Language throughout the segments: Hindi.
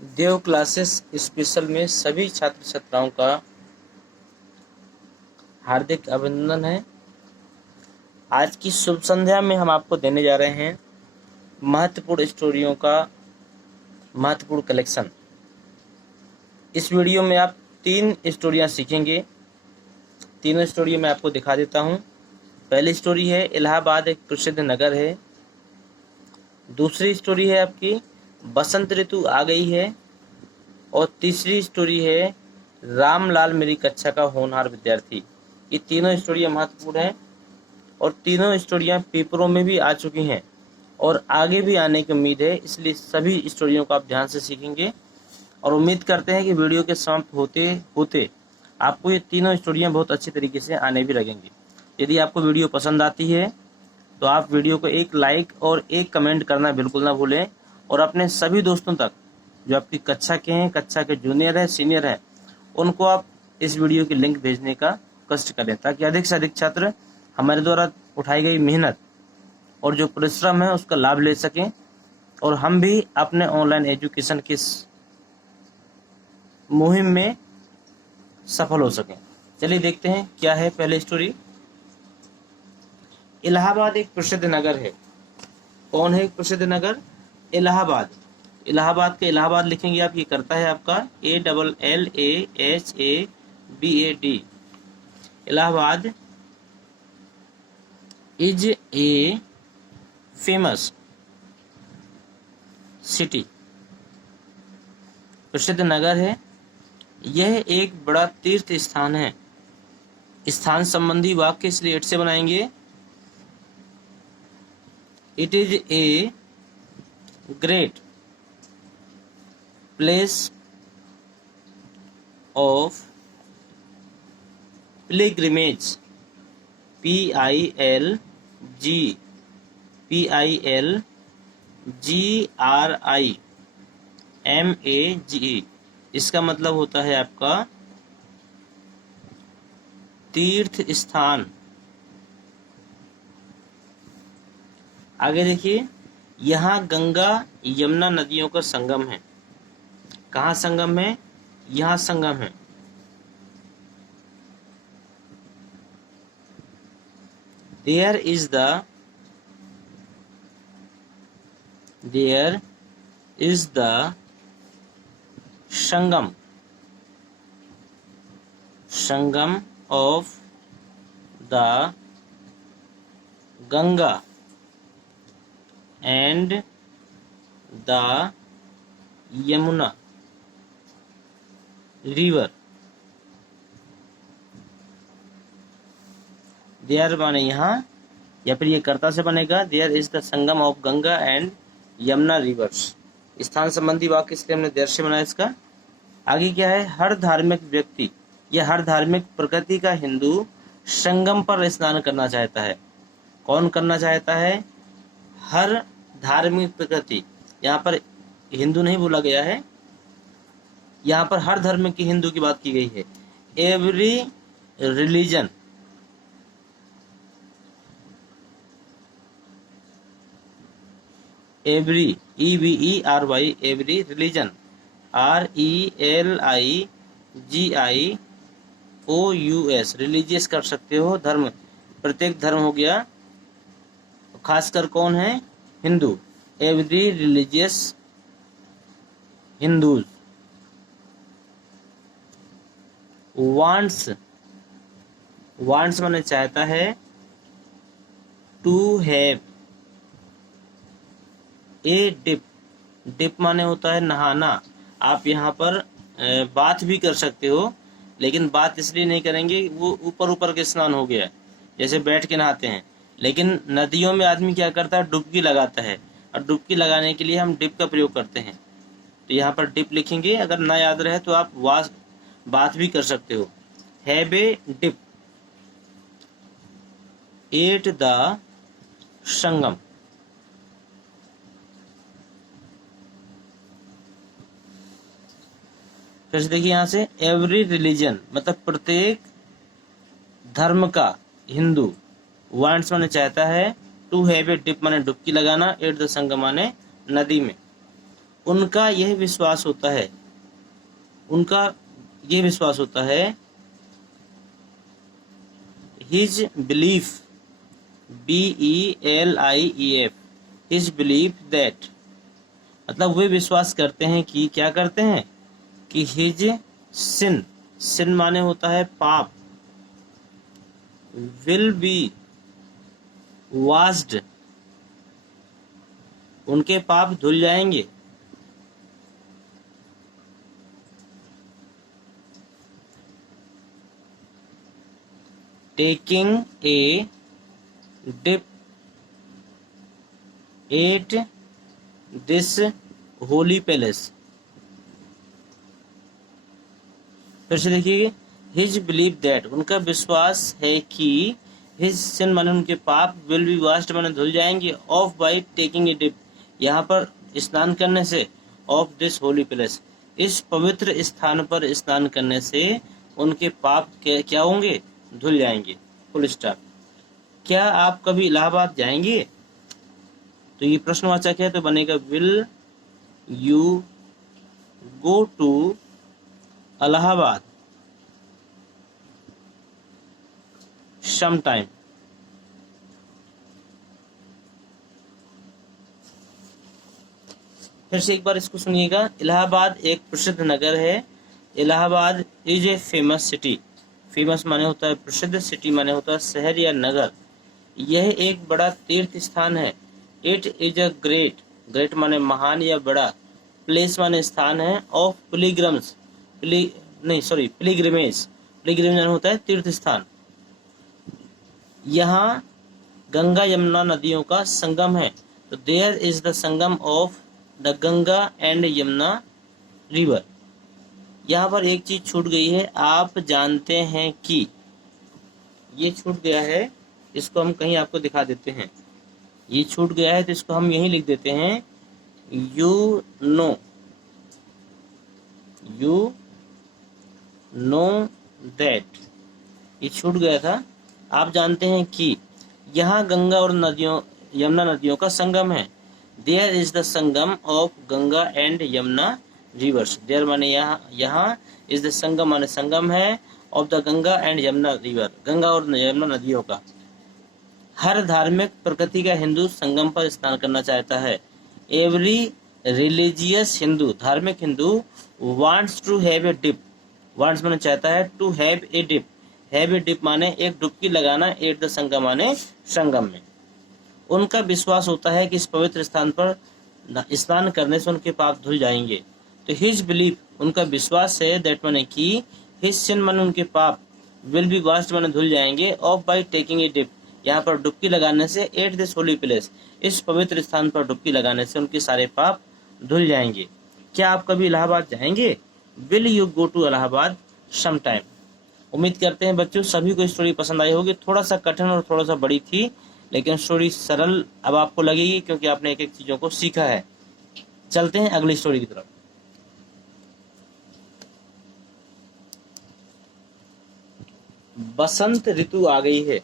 देव क्लासेस स्पेशल में सभी छात्र छात्राओं का हार्दिक अभिनंदन है। आज की शुभ संध्या में हम आपको देने जा रहे हैं महत्वपूर्ण स्टोरियों का महत्वपूर्ण कलेक्शन। इस वीडियो में आप 3 स्टोरियां सीखेंगे। तीनों स्टोरी मैं आपको दिखा देता हूं। पहली स्टोरी है इलाहाबाद एक प्रसिद्ध नगर है। दूसरी स्टोरी है आपकी बसंत ऋतु आ गई है। और तीसरी स्टोरी है रामलाल मेरी कक्षा का होनहार विद्यार्थी। ये तीनों स्टोरियां महत्वपूर्ण हैं और तीनों स्टोरियां पेपरों में भी आ चुकी हैं और आगे भी आने की उम्मीद है, इसलिए सभी स्टोरियों को आप ध्यान से सीखेंगे और उम्मीद करते हैं कि वीडियो के समाप्त होते होते आपको ये तीनों स्टोरियां बहुत अच्छी तरीके से आने भी लगेंगी। यदि आपको वीडियो पसंद आती है तो आप वीडियो को एक लाइक और एक कमेंट करना बिल्कुल ना भूलें और अपने सभी दोस्तों तक जो आपकी कक्षा के हैं, कक्षा के जूनियर है, सीनियर है, उनको आप इस वीडियो की लिंक भेजने का कष्ट करें ताकि अधिक से अधिक छात्र हमारे द्वारा उठाई गई मेहनत और जो परिश्रम है उसका लाभ ले सकें और हम भी अपने ऑनलाइन एजुकेशन की मुहिम में सफल हो सकें। चलिए देखते हैं क्या है पहले स्टोरी। इलाहाबाद एक प्रसिद्ध नगर है। कौन है एक प्रसिद्ध नगर? इलाहाबाद। इलाहाबाद के इलाहाबाद लिखेंगे आप, ये करता है आपका ALLAHABAD। Allahabad is a famous city, प्रसिद्ध नगर है। यह एक बड़ा तीर्थ स्थान है। स्थान संबंधी वाक्य इसलिए इट से बनाएंगे। It is a great place of pilgrimage, PILGRIMAGE। इसका मतलब होता है आपका तीर्थ स्थान। आगे देखिए, यहाँ गंगा यमुना नदियों का संगम है। कहाँ संगम है? यहाँ संगम है। There is the Sangam of the Ganga and the Yamuna river। There माने यहाँ, या फिर ये कर्ता से बनेगा। There is the sangam of Ganga and Yamuna rivers. स्थान संबंधी वाक्य इसलिए हमने देयर से बनाया इसका। आगे क्या है? हर धार्मिक व्यक्ति या हर धार्मिक प्रकृति का हिंदू संगम पर स्नान करना चाहता है। कौन करना चाहता है? हर धार्मिक प्रकृति। यहाँ पर हिंदू नहीं बोला गया है, यहाँ पर हर धर्म की हिंदू की बात की गई है। Every religion, every EVERY, every religion, RELIGIOUS, religious कर सकते हो, धर्म, प्रत्येक धर्म हो गया। खासकर कौन है? Hindu. Every religious Hindus wants माने चाहता है। टू हैव ए डिप माने होता है नहाना। आप यहाँ पर बात भी कर सकते हो, लेकिन बात इसलिए नहीं करेंगे, वो ऊपर ऊपर के स्नान हो गया, जैसे बैठ के नहाते हैं। लेकिन नदियों में आदमी क्या करता है? डुबकी लगाता है, और डुबकी लगाने के लिए हम डिप का प्रयोग करते हैं। तो यहाँ पर डिप लिखेंगे। अगर ना याद रहे तो आप बात भी कर सकते हो। Have a dip at the Sangam. फिर से देखिए यहाँ से, एवरी रिलीजन मतलब प्रत्येक धर्म का हिंदू, वांट्स माने चाहता है, टू हैव ए डिप माने डुबकी लगाना, एट द संगम माने नदी में। उनका यह विश्वास होता है, उनका ये विश्वास होता है, his belief, BELIEF, his belief that, मतलब वे विश्वास करते हैं कि, क्या करते हैं कि हिज सिन, सिन माने होता है पाप, विल बी वास्ड, उनके पाप धुल जाएंगे, taking a dip at this holy palace. फिर से देखिए, हिज बिलीव दैट, उनका विश्वास है कि, हिज सिन माने उनके पाप, विल बी वाश्ड माने धुल जाएंगे, off by taking a dip, यहाँ पर स्नान करने से, ऑफ दिस होली प्लेस, इस पवित्र स्थान पर स्नान करने से उनके पाप क्या होंगे, धुल जाएंगे। Full stop. क्या आप कभी इलाहाबाद जाएंगे? तो ये प्रश्नवाचक है, तो बनेगा will you go to Allahabad some time. फिर से एक बार इसको सुनिएगा। इलाहाबाद एक प्रसिद्ध नगर है। Allahabad is a famous city. Famous माने होता है प्रसिद्ध, सिटी माने होता है शहर या नगर। यह एक बड़ा तीर्थ स्थान है। It is a great, great माने महान या बड़ा, प्लेस माने स्थान है, ऑफ पिलिग्रम्स, पिलिग्रिमेज, पिलिग्रिमेज माने होता है तीर्थ स्थान। यहाँ गंगा यमुना नदियों का संगम है। तो there is the sangam of the Ganga and Yamuna river. यहाँ पर एक चीज छूट गई है, आप जानते हैं कि, ये छूट गया है, इसको हम कहीं आपको दिखा देते हैं। ये छूट गया है तो इसको हम यहीं लिख देते हैं, यू नो दैट, ये छूट गया था। आप जानते हैं कि यहाँ गंगा और यमुना नदियों का संगम है। There is the sangam of Ganga and Yamuna rivers. There माने यहाँ इज द संगम माने संगम है, of the Ganga and Yamuna river, Ganga और यमुना नदियों का। हर धार्मिक प्रकृति का हिंदू संगम पर स्नान करना चाहता है। एवरी रिलीजियस हिंदू, धार्मिक Hindu, wants to have a dip, wants माने चाहता है, to have a dip, have a dip माने एक डुबकी लगाना, एट द संगम माने संगम में। उनका विश्वास होता है कि इस पवित्र स्थान पर स्नान करने से उनके पाप धुल जाएंगे। तो हिज बिलीफ, उनका विश्वास है, दैट माने कि, हिज सिन माने उनके पाप, विल बी वाश्ड माने धुल जाएंगे, off by taking a dip, यहाँ पर डुबकी लगाने से, एट दिस होली प्लेस, इस पवित्र स्थान पर डुबकी लगाने से उनके सारे पाप धुल जाएंगे। क्या आप कभी इलाहाबाद जाएंगे? Will you go to Allahabad some time. उम्मीद करते हैं बच्चों सभी को स्टोरी पसंद आई होगी। थोड़ा सा कठिन और थोड़ा सा बड़ी थी, लेकिन स्टोरी सरल अब आपको लगेगी क्योंकि आपने एक एक चीजों को सीखा है। चलते हैं अगली स्टोरी की तरफ। बसंत ऋतु आ गई है।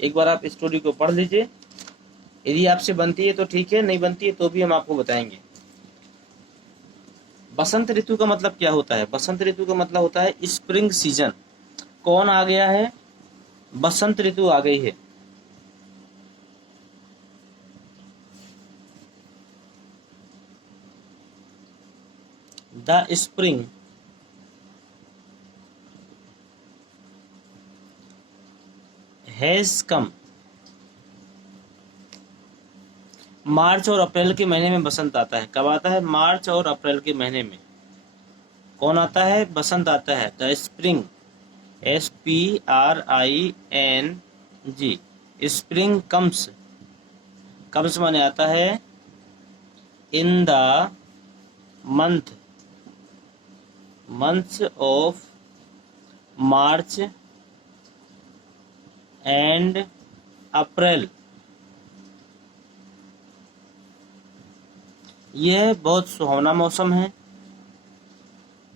एक बार आप स्टोरी को पढ़ लीजिए। यदि आपसे बनती है तो ठीक है, नहीं बनती है तो भी हम आपको बताएंगे। बसंत ऋतु का मतलब क्या होता है? बसंत ऋतु का मतलब होता है स्प्रिंग सीजन। कौन आ गया है? बसंत ऋतु आ गई है। The spring has come. मार्च और अप्रैल के महीने में बसंत आता है। कब आता है? मार्च और अप्रैल के महीने में कौन आता है? बसंत आता है। The spring, SPRING, spring comes, comes माने आता है, in the months of March and April. यह बहुत सुहावना मौसम है।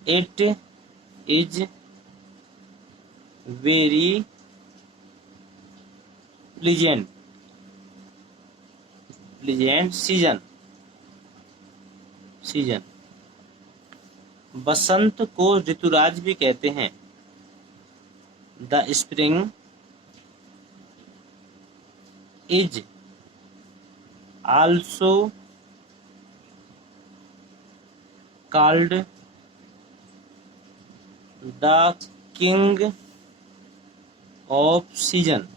It is very pleasant season, season. बसंत को ऋतुराज भी कहते हैं। The spring is also called the king of season.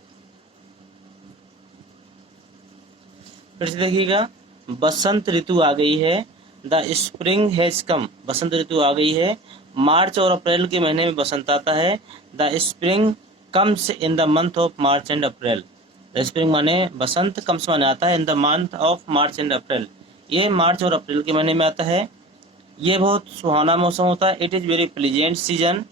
फिर से देखिएगा, बसंत ऋतु आ गई है। द स्प्रिंग हैज कम, बसंत ऋतु आ गई है। मार्च और अप्रैल के महीने में बसंत आता है। The spring comes in the month of March and April. The spring माने बसंत, कम्स माने आता है, in the month of March and अप्रैल, ये मार्च और अप्रैल के महीने में आता है। ये बहुत सुहाना मौसम होता है। It is very pleasant season.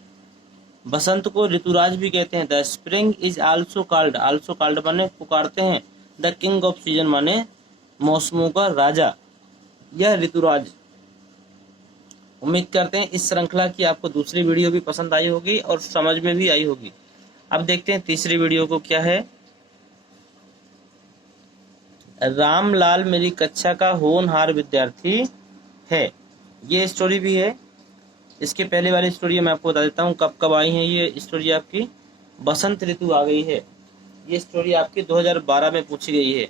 बसंत को ऋतुराज भी कहते हैं। The spring is also called, also called माने पुकारते हैं। द किंग ऑफ सीजन माने मौसमों का राजा, यह ऋतुराज। उम्मीद करते हैं इस श्रृंखला की आपको दूसरी वीडियो भी पसंद आई होगी और समझ में भी आई होगी। अब देखते हैं तीसरी वीडियो को क्या है। रामलाल मेरी कक्षा का होनहार विद्यार्थी है, ये स्टोरी भी है। इसके पहले वाली स्टोरी मैं आपको बता देता हूँ कब कब आई है ये स्टोरी आपकी। बसंत ऋतु आ गई है, ये स्टोरी आपकी 2012 में पूछी गई है।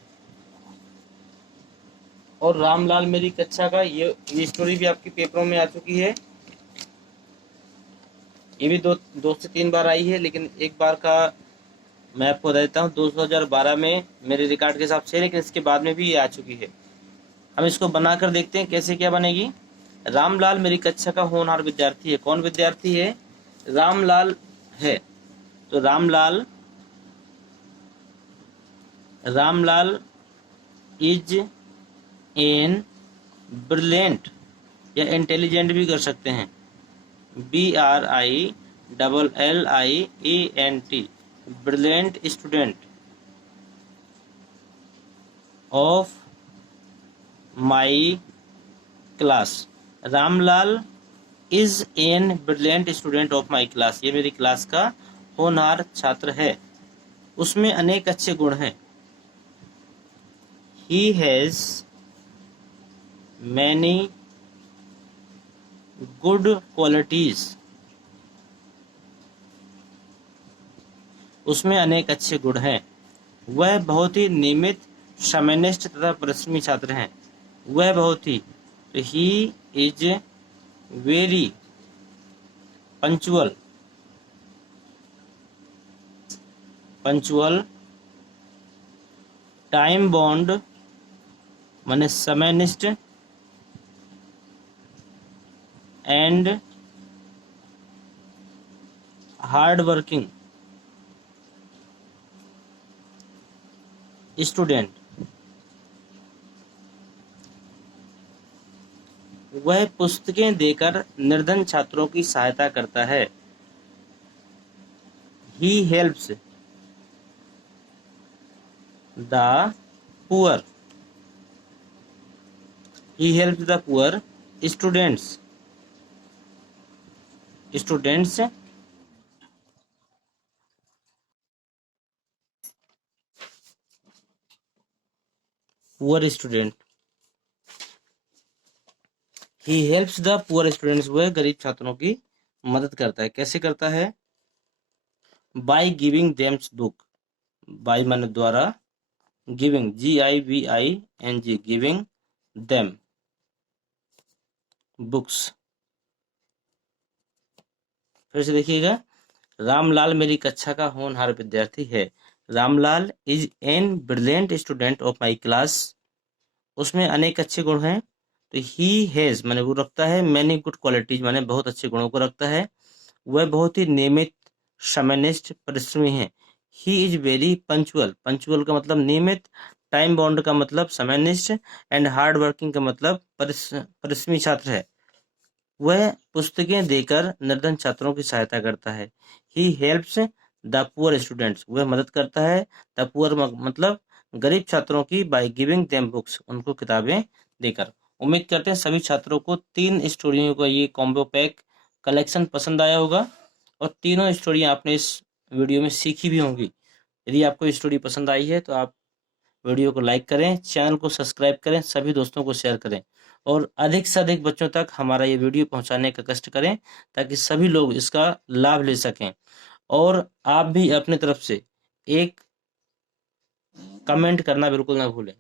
और रामलाल मेरी कक्षा का ये स्टोरी भी आपकी पेपरों में आ चुकी है। ये भी दो से तीन बार आई है, लेकिन एक बार का मैं आपको बता देता हूँ 2012 में मेरे रिकॉर्ड के हिसाब से, लेकिन इसके बाद में भी ये आ चुकी है। हम इसको बनाकर देखते हैं कैसे क्या बनेगी। रामलाल मेरी कक्षा का होनहार विद्यार्थी है। कौन विद्यार्थी है? रामलाल है। तो रामलाल इज एन ब्रिलियंट, या इंटेलिजेंट भी कर सकते हैं, BRILLIENT, brilliant student of my class. Ramlal is an brilliant student of my class, ये मेरी क्लास का होनहार छात्र है। उसमें अनेक अच्छे गुण हैं। He has many good qualities, उसमें अनेक अच्छे गुण हैं। वह बहुत ही नियमित, समयनिष्ठ तथा परिश्रमी छात्र हैं। वह बहुत ही, तो he is very punctual, time bound माने समयनिष्ठ, एंड हार्ड वर्किंग स्टूडेंट। वह पुस्तकें देकर निर्धन छात्रों की सहायता करता है। He helps the poor, he helps the poor students, poor student. He helps the poor students, वह गरीब छात्रों की मदद करता है। कैसे करता है? बाय गिविंग देम्स बुक, बाय माने द्वारा, giving GIVING, giving them books. फिर से देखिएगा, रामलाल मेरी कक्षा का होनहार विद्यार्थी है। Ramlal is an brilliant student of my class, उसमें अनेक अच्छे गुण हैं। तो ही हैज माने वो रखता है, मैनी गुड क्वालिटीज माने बहुत अच्छे गुणों को रखता है। वह बहुत ही नियमित, समयनिष्ठ, परिश्रमी है। He is very punctual, punctual का मतलब नियमित, टाइम बॉन्ड का मतलब समयनिष्ठ, एंड हार्ड वर्किंग का मतलब परिश्रमी छात्र है। वह पुस्तकें देकर निर्धन छात्रों की सहायता करता है। He helps the poor students, वह मदद करता है। द पुअर मतलब गरीब छात्रों की, बाय गिविंग देम बुक्स, उनको किताबें देकर। उम्मीद करते हैं सभी छात्रों को 3 स्टोरियों का ये कॉम्बो पैक कलेक्शन पसंद आया होगा और तीनों स्टोरियाँ आपने इस वीडियो में सीखी भी होंगी। यदि आपको स्टोरी पसंद आई है तो आप वीडियो को लाइक करें, चैनल को सब्सक्राइब करें, सभी दोस्तों को शेयर करें। और अधिक से अधिक बच्चों तक हमारा ये वीडियो पहुंचाने का कष्ट करें ताकि सभी लोग इसका लाभ ले सकें। और आप भी अपनी तरफ से एक कमेंट करना बिल्कुल ना भूलें।